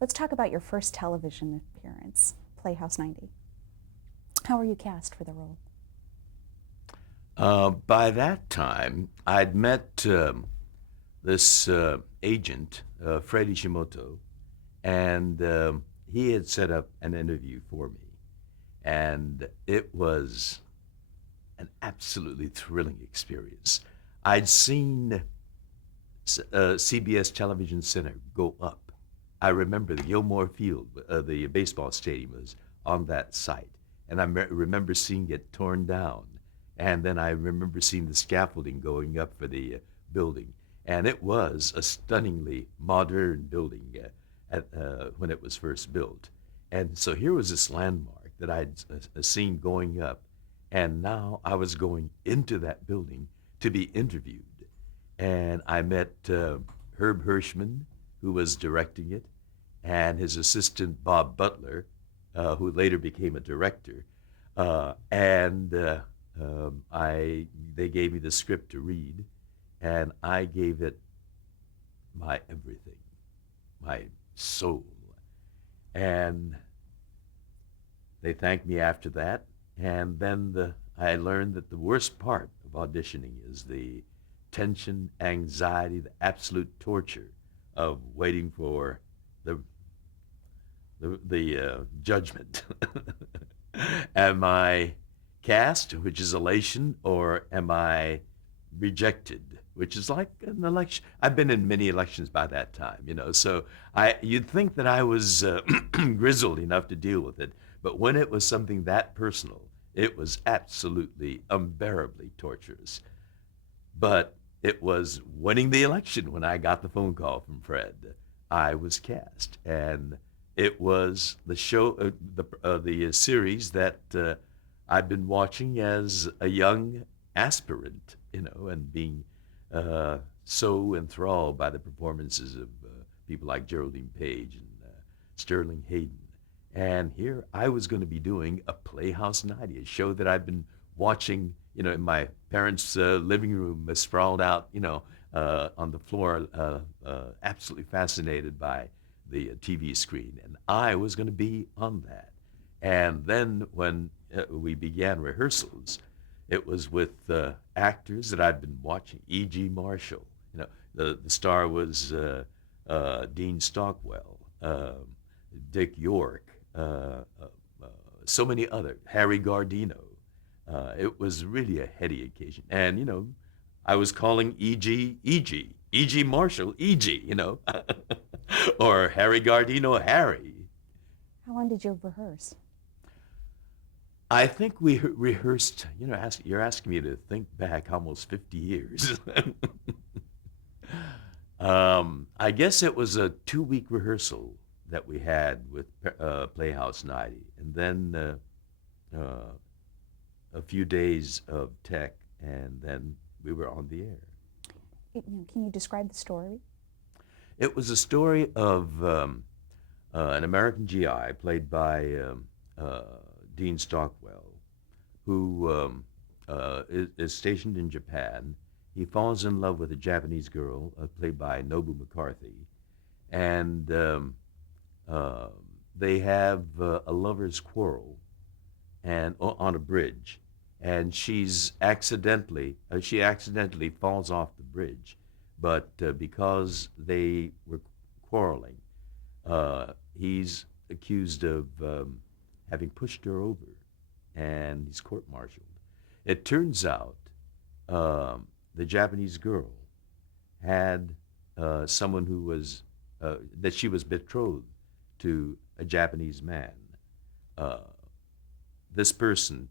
Let's talk about your first television appearance, Playhouse 90. How were you cast for the role? By that time, I'd met this agent, Fred Ishimoto, and he had set up an interview for me. And it was an absolutely thrilling experience. I'd seen CBS Television Center go up. I remember the Gilmore Field, the baseball stadium, was on that site, and remember seeing it torn down. And then I remember seeing the scaffolding going up for the building, and it was a stunningly modern building when it was first built. And so here was this landmark that I'd seen going up, and now I was going into that building to be interviewed. And I met Herb Hirschman, who was directing it, and his assistant Bob Butler, who later became a director. And I They gave me the script to read, and I gave it my everything, my soul. And they thanked me after that. And then I learned that the worst part of auditioning is the tension, anxiety, the absolute torture of waiting for the the judgment. Am I cast, which is elation, or am I rejected, which is like an election? I've been in many elections by that time, So you'd think that I was grizzled enough to deal with it, but when it was something that personal, it was absolutely unbearably torturous. But it was winning the election when I got the phone call from Fred. I was cast, and it was the show, the series that I'd been watching as a young aspirant, and being so enthralled by the performances of people like Geraldine Page and Sterling Hayden. And here I was going to be doing a Playhouse 90, a show that I've been watching, in my parents' living room, sprawled out, on the floor, absolutely fascinated by the TV screen. And I was going to be on that. And then when we began rehearsals, it was with actors that I've been watching. E.G. Marshall, the star was Dean Stockwell, Dick York, so many other, Harry Gardino. It was really a heady occasion. And, I was calling E.G. Marshall, E.G., or Harry Gardino, Harry. How long did you rehearse? I think we rehearsed, you're asking me to think back almost 50 years. I guess it was a 2-week rehearsal that we had with Playhouse 90, and then a few days of tech, and then we were on the air. Can you describe the story? It was a story of an American GI played by Dean Stockwell, who is stationed in Japan. He falls in love with a Japanese girl played by Nobu McCarthy, and they have a lover's quarrel, and on a bridge, and she accidentally falls off the bridge, but because they were quarreling, he's accused of having pushed her over, and he's court-martialed. It turns out the Japanese girl had someone who was that she was betrothed to a Japanese man. Uh, this person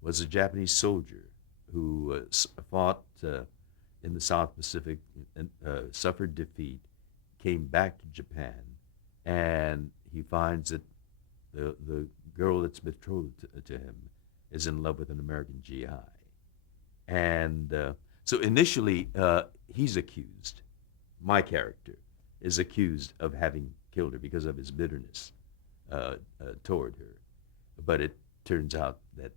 was a Japanese soldier who fought in the South Pacific and suffered defeat, came back to Japan, and he finds that the girl that's betrothed to him is in love with an American GI. And so initially, he's accused. My character is accused of having killed her because of his bitterness toward her. But it turns out that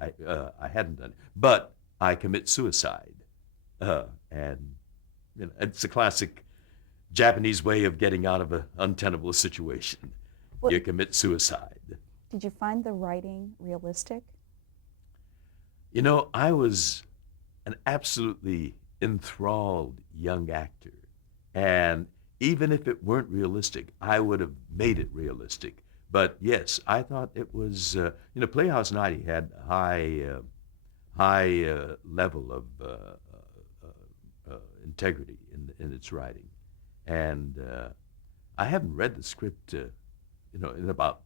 I hadn't done it. But I commit suicide. And it's a classic Japanese way of getting out of an untenable situation. What, You commit suicide. did you find the writing realistic? You know, I was an absolutely enthralled young actor. And even if it weren't realistic, I would have made it realistic. But yes, I thought it was, Playhouse 90 had a high level of integrity in its writing. And I haven't read the script, in about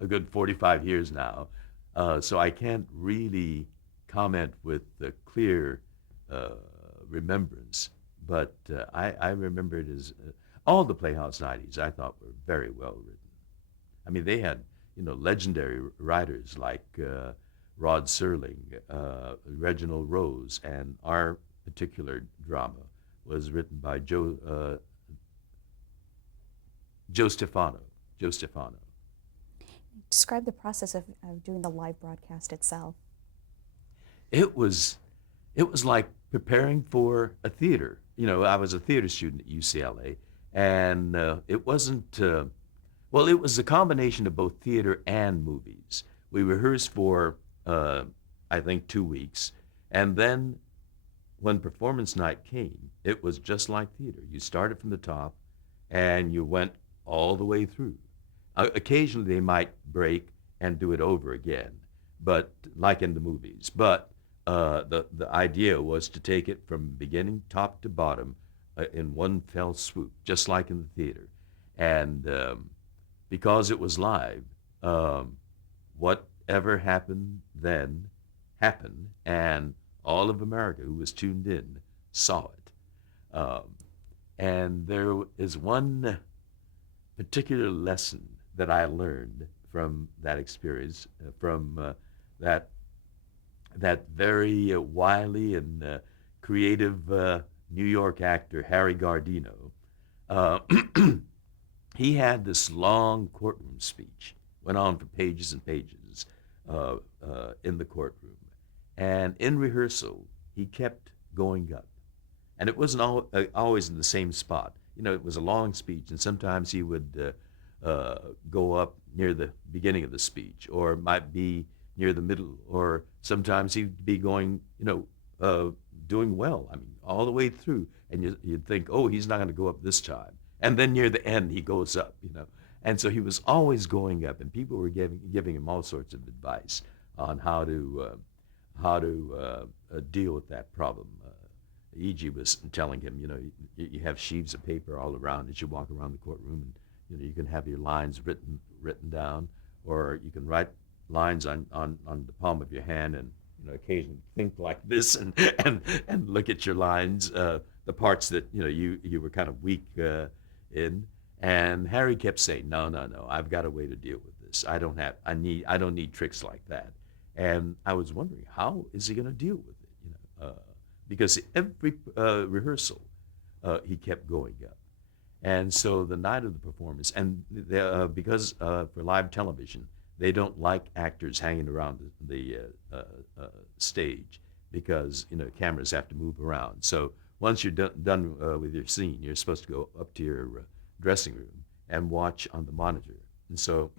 a good 45 years now. So I can't really comment with a clear uh, remembrance. But I remember it as all the Playhouse 90s I thought were very well written. I mean, they had, legendary writers like Rod Serling, Reginald Rose, and our particular drama was written by Joe Stefano. Joe Stefano. Describe the process of doing the live broadcast itself. It was it was like preparing for a theater. I was a theater student at UCLA, and it wasn't. Well, it was a combination of both theater and movies. We rehearsed for, I think, 2 weeks, and then when performance night came, it was just like theater. You started from the top, and you went all the way through. Occasionally, they might break and do it over again, but like in the movies. But the idea was to take it from beginning, top to bottom, in one fell swoop, just like in the theater. And because it was live, whatever happened then happened, and all of America who was tuned in saw it. And there is one particular lesson that I learned from that experience, from that very wily and creative New York actor, Harry Gardino. Uh, he had this long courtroom speech, went on for pages and pages in the courtroom. And in rehearsal, he kept going up. And it wasn't always in the same spot. It was a long speech, and sometimes he would go up near the beginning of the speech, or it might be near the middle, or sometimes he'd be going, doing well. I mean, all the way through, and you'd think, oh, he's not going to go up this time. And then near the end, he goes up. And so he was always going up, and people were giving him all sorts of advice on how to deal with that problem. E.G. was telling him, you have sheaves of paper all around as you walk around the courtroom, and you can have your lines written down, or you can write lines on the palm of your hand, and occasionally think like this, and look at your lines, the parts that you were kind of weak in. And Harry kept saying, no, I've got a way to deal with this. I don't need tricks like that. And I was wondering, how is he going to deal with it? Because every rehearsal, he kept going up. And so the night of the performance, and because for live television, they don't like actors hanging around the stage, because cameras have to move around. So once you're done with your scene, you're supposed to go up to your dressing room and watch on the monitor. And so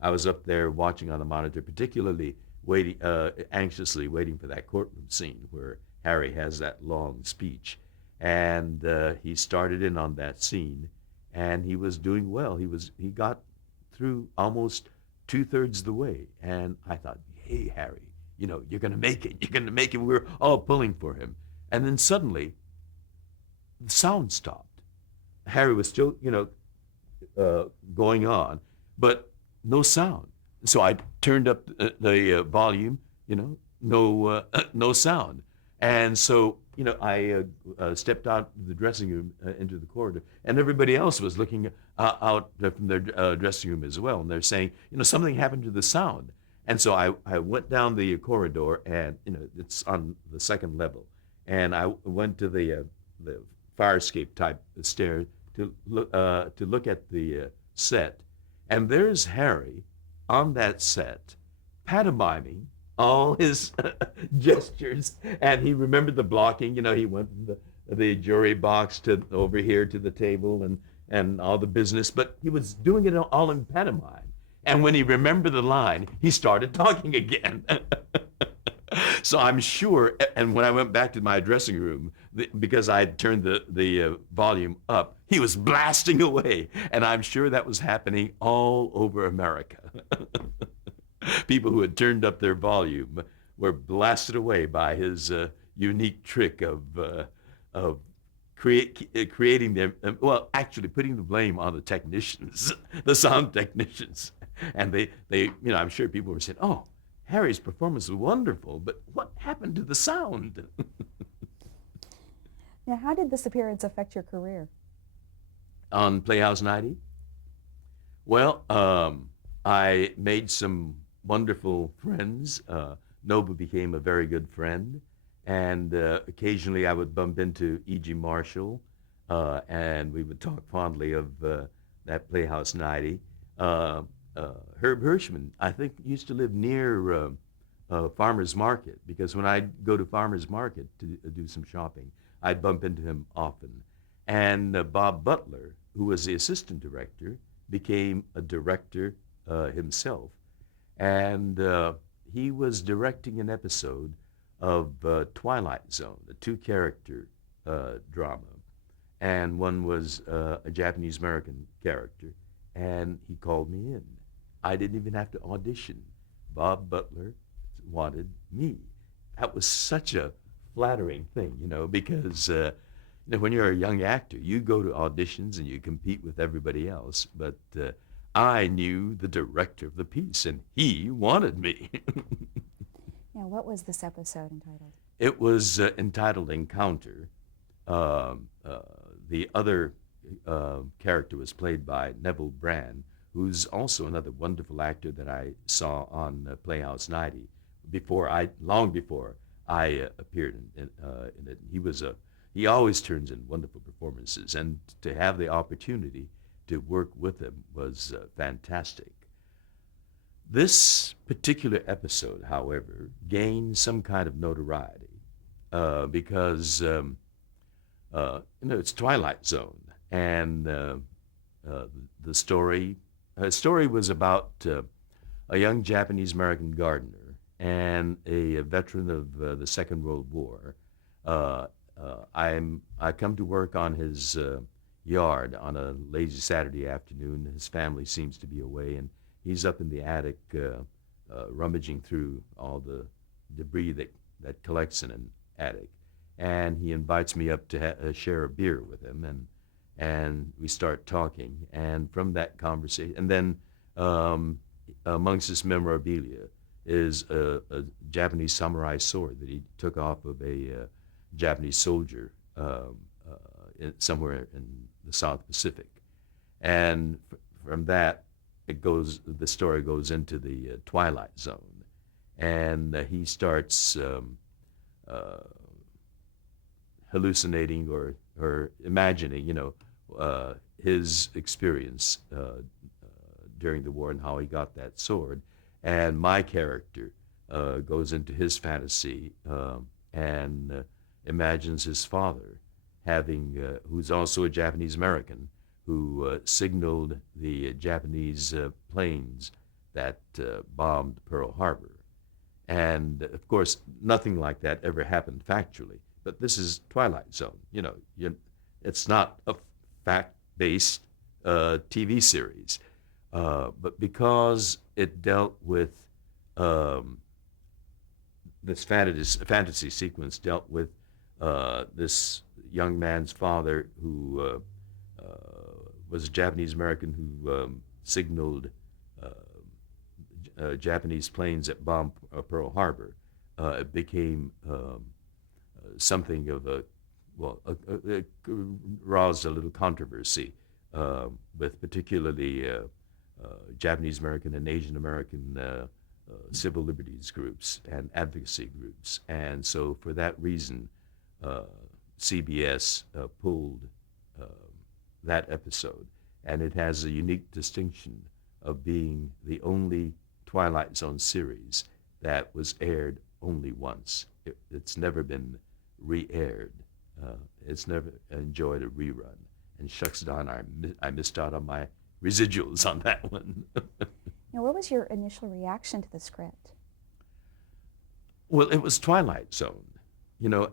I was up there watching on the monitor, particularly waiting, anxiously waiting for that courtroom scene where Harry has that long speech. And he started in on that scene, and he was doing well. He got through almost 2/3 of the way, and I thought, hey, Harry, you're going to make it. You're going to make it. We were all pulling for him. And then suddenly, the sound stopped. Harry was still, going on, but no sound. So I turned up the volume, no sound. And so, I stepped out of the dressing room into the corridor, and everybody else was looking out from their dressing room as well. And they're saying, something happened to the sound. And so I went down the corridor, and, it's on the second level. And I went to the fire escape type stairs to look at the set. And there's Harry on that set, pantomiming all his gestures, and he remembered the blocking. He went from the jury box to over here to the table and all the business, but he was doing it all in pantomime. And when he remembered the line, he started talking again. So I'm sure, and when I went back to my dressing room, because I had turned the volume up, he was blasting away. And I'm sure that was happening all over America. People who had turned up their volume were blasted away by his unique trick of creating them, well, actually putting the blame on the technicians, the sound technicians. And I'm sure people were saying, oh, Harry's performance was wonderful, but what happened to the sound? Now, how did this appearance affect your career? On Playhouse 90? Well, I made some wonderful friends. Nova became a very good friend. And occasionally I would bump into E.G. Marshall, and we would talk fondly of that Playhouse 90. Herb Hirschman, I think, used to live near Farmer's Market, because when I'd go to Farmer's Market to do some shopping, I'd bump into him often. And Bob Butler, who was the assistant director, became a director himself. And he was directing an episode of Twilight Zone, a two-character drama. And one was a Japanese-American character. And he called me in. I didn't even have to audition. Bob Butler wanted me. That was such a flattering thing, because when you're a young actor, you go to auditions and you compete with everybody else. But I knew the director of the piece, and he wanted me. Now, what was this episode entitled? It was entitled Encounter. The other character was played by Neville Brand, who's also another wonderful actor that I saw on Playhouse 90 long before I appeared in it. He always turns in wonderful performances, and to have the opportunity to work with him was fantastic. This particular episode, however, gained some kind of notoriety because it's Twilight Zone, and the story was about a young Japanese-American gardener and a veteran of the Second World War. I come to work on his yard on a lazy Saturday afternoon. His family seems to be away, and he's up in the attic rummaging through all the debris that collects in an attic. And he invites me up to share a beer with him, and we start talking. And from that conversation, and then amongst his memorabilia is a Japanese samurai sword that he took off of a Japanese soldier somewhere in the South Pacific. And from that, the story goes into the Twilight Zone, and he starts hallucinating or imagining, his experience during the war and how he got that sword. And my character goes into his fantasy and imagines his father who's also a Japanese American, who signaled the Japanese planes that bombed Pearl Harbor. And of course, nothing like that ever happened factually. But this is Twilight Zone. It's not a fact-based TV series. But because it dealt with this fantasy sequence dealt with this young man's father who was a Japanese American who signaled Japanese planes that bombed Pearl Harbor. It became something of it roused a little controversy with particularly Japanese American and Asian American civil liberties groups and advocacy groups. And so for that reason, CBS pulled that episode. And it has a unique distinction of being the only Twilight Zone series that was aired only once. It's never been re-aired It's never enjoyed a rerun. And shucks darn, I missed out on my residuals on that one. Now, what was your initial reaction to the script? Well, it was Twilight Zone,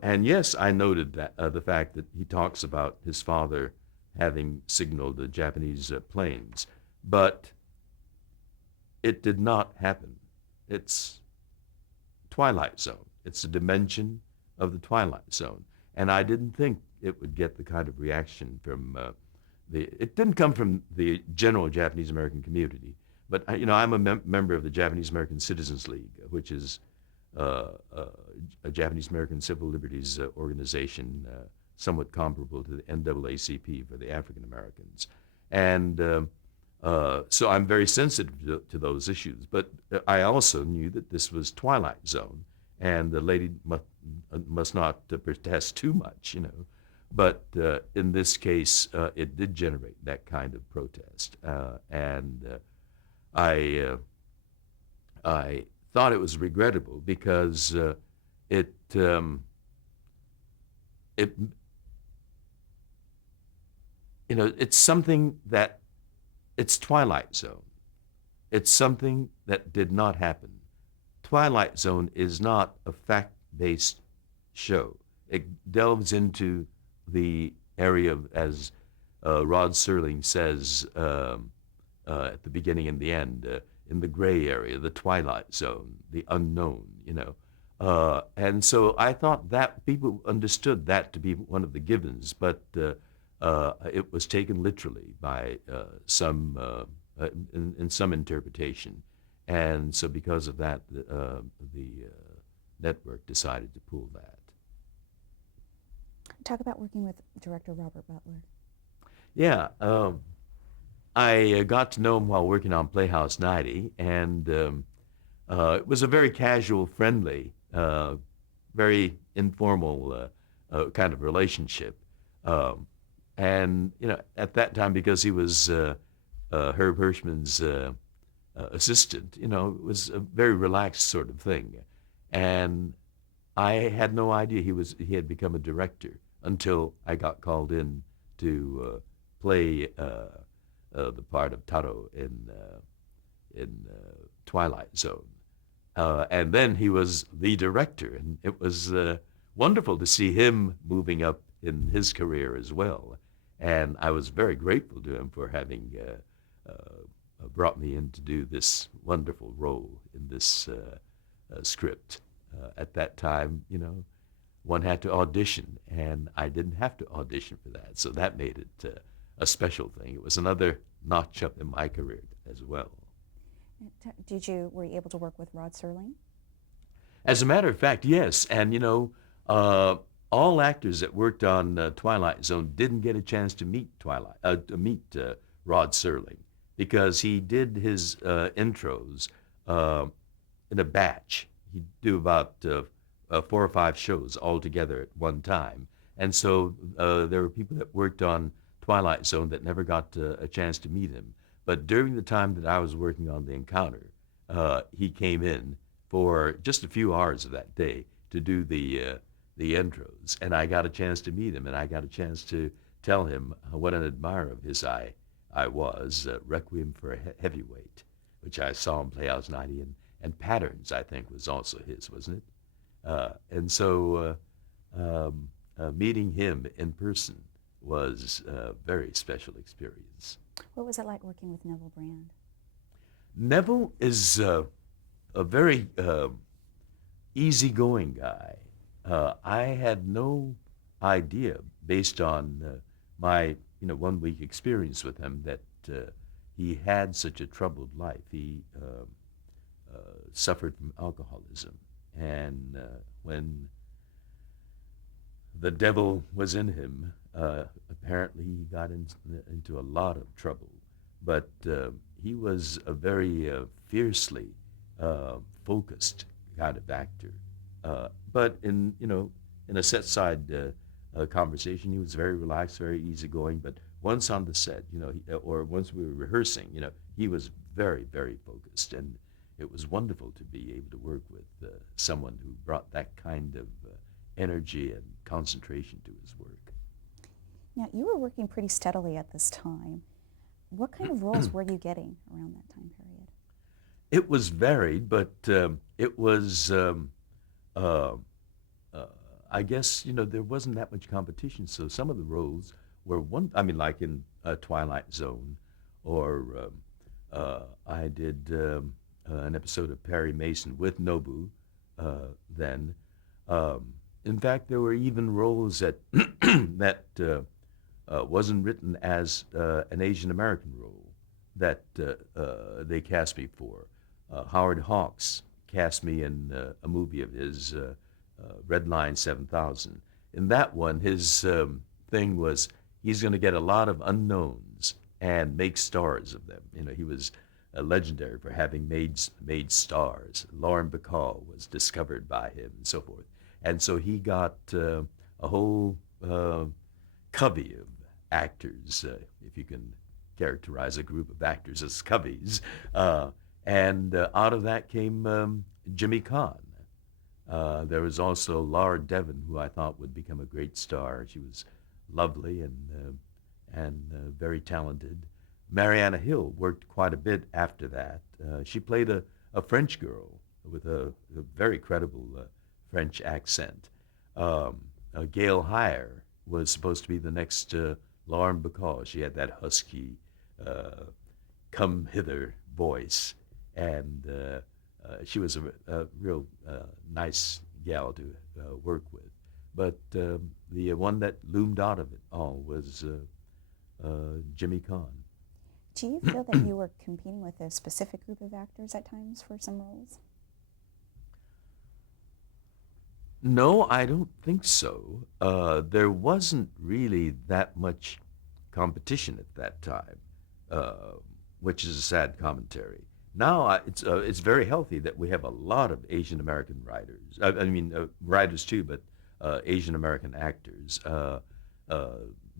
and yes, I noted that the fact that he talks about his father having signaled the Japanese planes, but it did not happen. It's Twilight Zone. It's a dimension of the Twilight Zone, and I didn't think it would get the kind of reaction from It didn't come from the general Japanese American community, but I'm a member of the Japanese American Citizens League, which is a Japanese American civil liberties organization somewhat comparable to the NAACP for the African Americans. And so I'm very sensitive to those issues. But I also knew that this was Twilight Zone, and the lady must not protest too much, But in this case, it did generate that kind of protest. And I thought it was regrettable because it it's something that it's Twilight Zone. It's something that did not happen. Twilight Zone is not a fact-based show. It delves into the area of, as Rod Serling says at the beginning and the end, in the gray area, the Twilight Zone, the unknown, and so I thought that people understood that to be one of the givens, but it was taken literally by some in some interpretation, and so because of that, the network decided to pull that. Talk about working with director Robert Butler. Yeah, I got to know him while working on Playhouse 90, and it was a very casual, friendly, very informal kind of relationship. And at that time, because he was Herb Hirschman's assistant, it was a very relaxed sort of thing. And I had no idea he had become a director until I got called in to play the part of Taro in Twilight Zone. And then he was the director, and it was wonderful to see him moving up in his career as well. And I was very grateful to him for having brought me in to do this wonderful role in this script. At that time, one had to audition, and I didn't have to audition for that, so that made it a special thing. It was another notch up in my career as well. Were you able to work with Rod Serling? As a matter of fact, yes, and all actors that worked on Twilight Zone didn't get a chance to meet Rod Serling, because he did his intros in a batch. He'd do about 4 or 5 shows all together at one time. And so there were people that worked on Twilight Zone that never got a chance to meet him. But during the time that I was working on The Encounter, he came in for just a few hours of that day to do the intros. And I got a chance to meet him, and I got a chance to tell him what an admirer of his I was. Requiem for a Heavyweight, which I saw in Playhouse 90, and Patterns, I think, was also his, wasn't it? And so meeting him in person was a very special experience. What was it like working with Neville Brand? Neville is a very easygoing guy. I had no idea, based on my 1 week experience with him, that he had such a troubled life. He suffered from alcoholism, and when the devil was in him, apparently he got into a lot of trouble. But he was a very fiercely focused kind of actor. But in a set side conversation, he was very relaxed, very easygoing. But once on the set, or once we were rehearsing, he was very, very focused, and it was wonderful to be able to work with someone who brought that kind of energy and concentration to his work. Now, you were working pretty steadily at this time. What kind of roles were you getting around that time period? It was varied, but it was, uh, uh, I guess, there wasn't that much competition. So some of the roles were I mean, like in Twilight Zone, or I did an episode of Perry Mason with Nobu then. Um, in fact, there were even roles that wasn't written as an Asian American role that they cast me for. Howard Hawks cast me in a movie of his, Red Line 7000. In that one, his thing was he's going to get a lot of unknowns and make stars of them. He was legendary for having made stars. Lauren Bacall was discovered by him and so forth. And so he got a whole covey of actors, if you can characterize a group of actors as coveys. And out of that came Jimmy Kahn. There was also Laura Devon, who I thought would become a great star. She was lovely and very talented. Mariana Hill worked quite a bit after that. She played a French girl with a very credible French accent. Gail Heyer was supposed to be the next Lauren Bacall. She had that husky, come hither voice, and she was a real nice gal to work with. But the one that loomed out of it all was Jimmy Kahn. Do you feel that you were competing with a specific group of actors at times for some roles? No, I don't think so. There wasn't really that much competition at that time, uh, which is a sad commentary. Now it's very healthy that we have a lot of Asian American writers. I mean, writers too, but Asian American actors. Uh,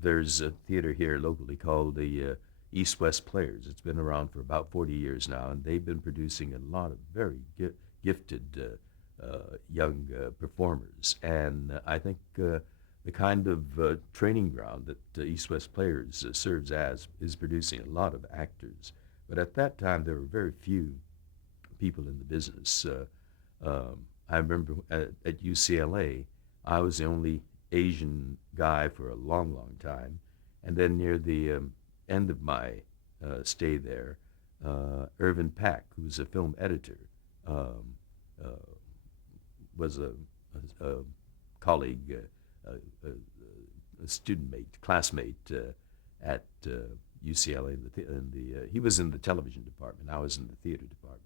there's a theater here locally called the East West Players. It's been around for about 40 years now, and they've been producing a lot of very gifted young performers. And I think the kind of training ground that East West Players serves as is producing a lot of actors. But at that time, there were very few people in the business. I remember at UCLA, I was the only Asian guy for a long, long time. And then near the end of my stay there, Irvin Pack, who's a film editor, um, uh, was a colleague, a student mate, classmate at UCLA. He was in the television department. I was in the theater department.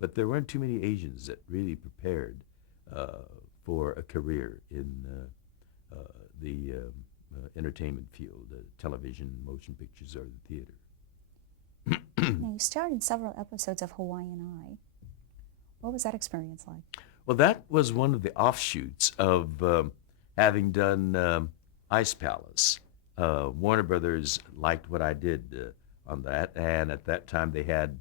But there weren't too many Asians that really prepared for a career in the entertainment field, television, motion pictures, or the theater. Now, you starred in several episodes of Hawaiian Eye. What was that experience like? Well, that was one of the offshoots of having done Ice Palace. Warner Brothers liked what I did on that, and at that time they had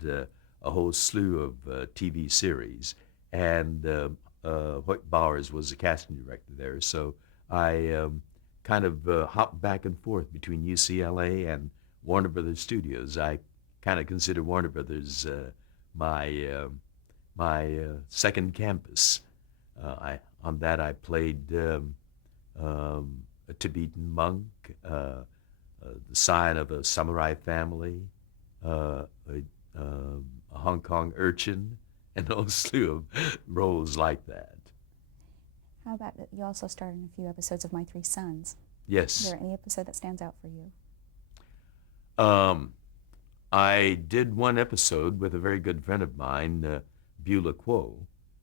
a whole slew of TV series, and Hoyt Bowers was the casting director there, so I kind of hopped back and forth between UCLA and Warner Brothers Studios. I kind of consider Warner Brothers my second campus. On that I played a Tibetan monk, the scion of a samurai family, a Hong Kong urchin, and a whole slew of roles like that. How about you also starred in a few episodes of My Three Sons? Is Yes. there any episode that stands out for you? Um, I did one episode with a very good friend of mine, Beulah Quo,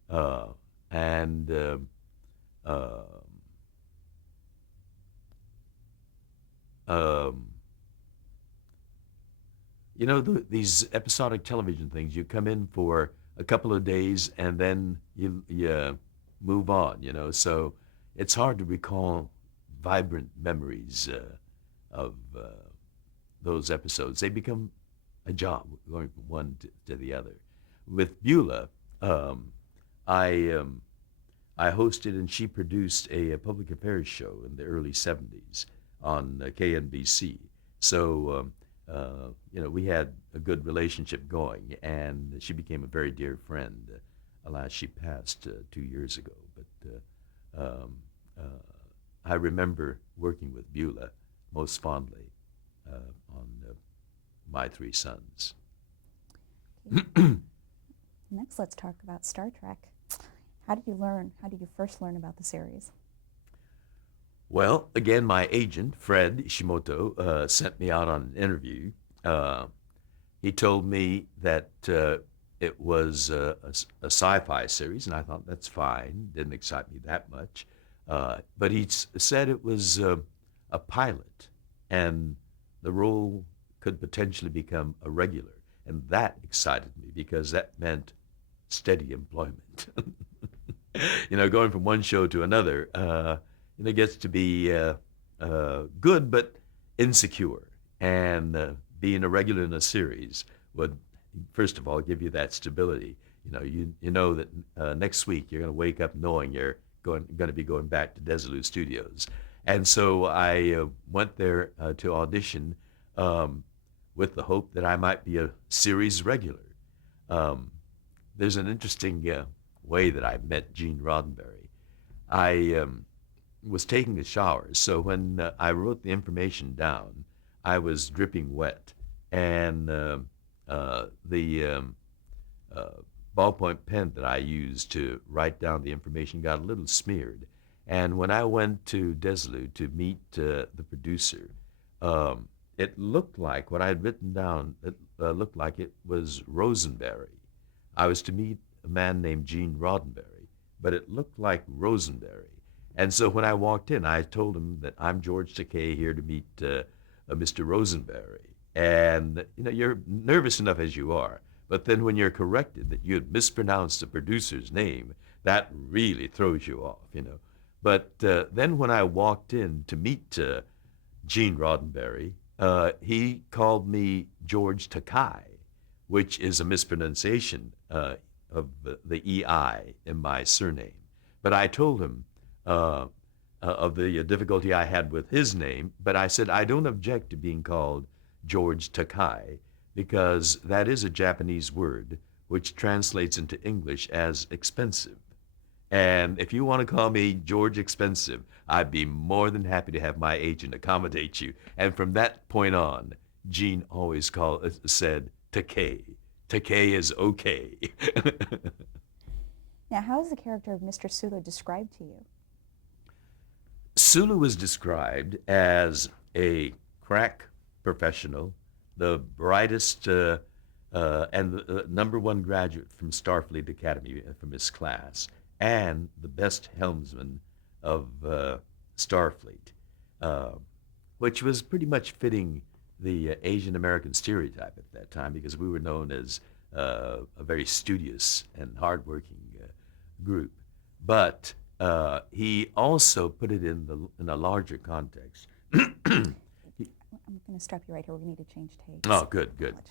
uh, and uh, um, these episodic television things. You come in for a couple of days and then you move on. So it's hard to recall vibrant memories of those episodes. They become a job going from one to the other. With Beulah, I I hosted and she produced a public affairs show in the early 70s on KNBC. So, we had a good relationship going, and she became a very dear friend. Alas, she passed 2 years ago. But I remember working with Beulah most fondly on my three sons. Okay. Next, let's talk about Star Trek. How did you learn? How did you first learn about the series? Well, again, my agent, Fred Ishimoto, sent me out on an interview. Uh, he told me that it was a sci-fi series, and I thought that's fine. Didn't excite me that much. But he said it was a pilot, and the role could potentially become a regular. And that excited me because that meant steady employment. Going from one show to another, it gets to be good but insecure. And being a regular in a series would, first of all, give you that stability. You know that next week you're going to wake up knowing you're going to be going back to Desilu Studios. And so I went there to audition with the hope that I might be a series regular. There's an interesting way that I met Gene Roddenberry. I was taking a shower, so when I wrote the information down, I was dripping wet, and the ballpoint pen that I used to write down the information got a little smeared. And when I went to Desilu to meet the producer, it looked like what I had written down, it looked like it was Rosenberry. I was to meet a man named Gene Roddenberry, but it looked like Rosenberry. And so when I walked in, I told him that I'm George Takei here to meet Mr. Rosenberry. And, you're nervous enough as you are, but then when you're corrected that you had mispronounced the producer's name, that really throws you off. But then when I walked in to meet Gene Roddenberry, he called me George Takei, which is a mispronunciation of the EI in my surname. But I told him of the difficulty I had with his name, but I said, I don't object to being called George Takei, because that is a Japanese word which translates into English as expensive. And if you want to call me George Expensive, I'd be more than happy to have my agent accommodate you. And from that point on, Gene always said Takei. Takei is okay. Now, how is the character of Mr. Sulu described to you? Sulu was described as a crack professional, the brightest and the number one graduate from Starfleet Academy from his class, and the best helmsman of Starfleet, which was pretty much fitting the Asian American stereotype at that time, because we were known as a very studious and hardworking group. But he also put it in a larger context. I'm going to stop you right here. We need to change tapes. Oh, good. Apologies.